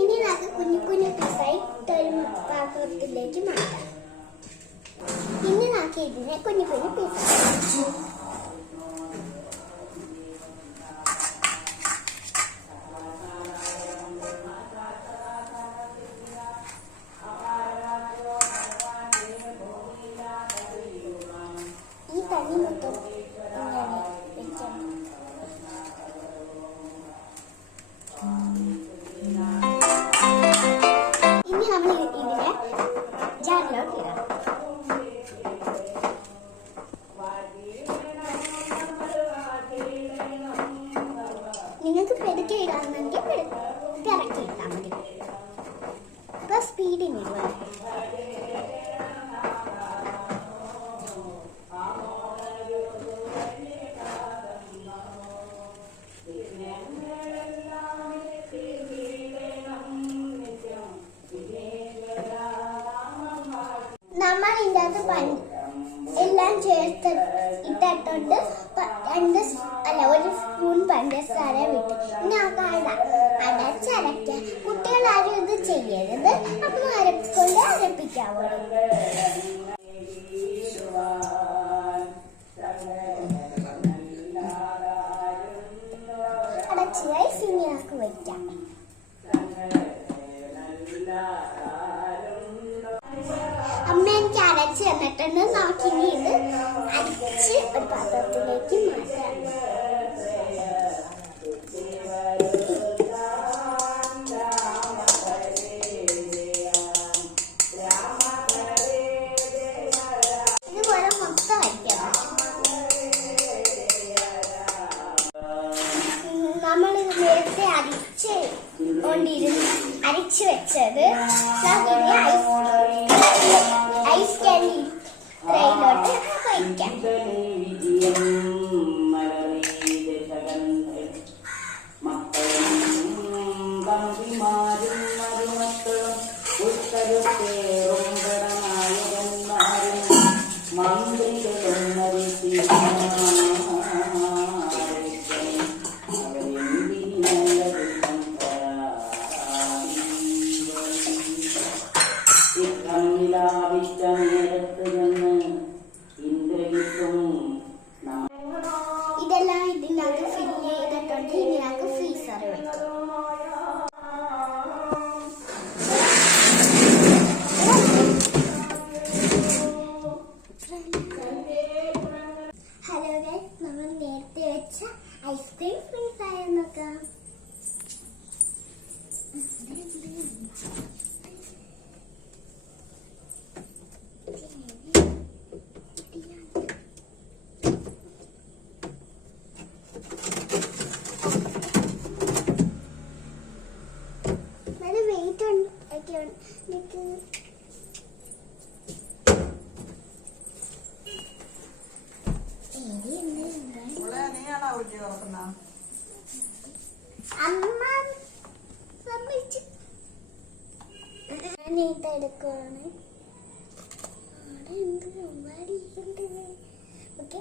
ഇനി നമുക്ക് കുഞ്ഞു കുഞ്ഞു പീസായി ഒരു പാത്രത്തിലേക്ക് മാറ്റാം. ഇനി നമുക്ക് ഇതിനെ കുഞ്ഞു കുഞ്ഞു പീസായി ഈ തണ്ണി മൊത്തം ഇങ്ങനെ വെക്കണം. ഇനി നമ്മൾ ഇതിനെ ജാറിലോട്ട് ഇടാം. നിങ്ങൾക്ക് പെരുക്കി ഇടാമെങ്കിൽ പെരക്കി ഇട്ടാൽ മതി. അപ്പൊ സ്പീഡിന് ഇടുക. നമ്മൾ ഇതിനകത്ത് എല്ലാം ചേർത്ത് ഇട്ടിട്ടുണ്ട്. ഒരു സ്പൂൺ പഞ്ചസാര വിട്ട് ഇനി അടച്ചരയ്ക്ക. കുട്ടികളാരും ഇത് ചെയ്യരുത്. അപ്പൊ അരക്കൊണ്ട് അരപ്പിക്കാവൂ. അടച്ചായി സിനിയാക്ക് വയ്ക്കാം. അമ്മ എനിക്ക് അരച്ച് തന്നിട്ടുണ്ട്. നമുക്കിനി ഇത് അരച്ച് ഒരു പാത്രത്തിലേക്ക് മാറ്റാം. ഇതുപോലെ മൊത്തം വയ്ക്കണം. നമ്മൾ നേരത്തെ അരച്ച് വെച്ചത് ഐസ് കാൻഡി ട്രെയിലോട്ട് വയ്ക്കാം. ഇതെല്ലാം ഇതിനകത്ത് ഫില്ല് ചെയ്തിട്ടുണ്ട്. ഇനി നമുക്ക് ഫ്രീസറിൽ വെക്കാം. ഹലോ ഗൈസ്, നമ്മൾ നേരത്തെ വെച്ച ഐസ്ക്രീം ഫ്രീസായി നോക്കാം. അമ്മ സമ്മതിച്ചു. ഞാൻ ഇതെടുക്കുവാണ്. ഓക്കെ.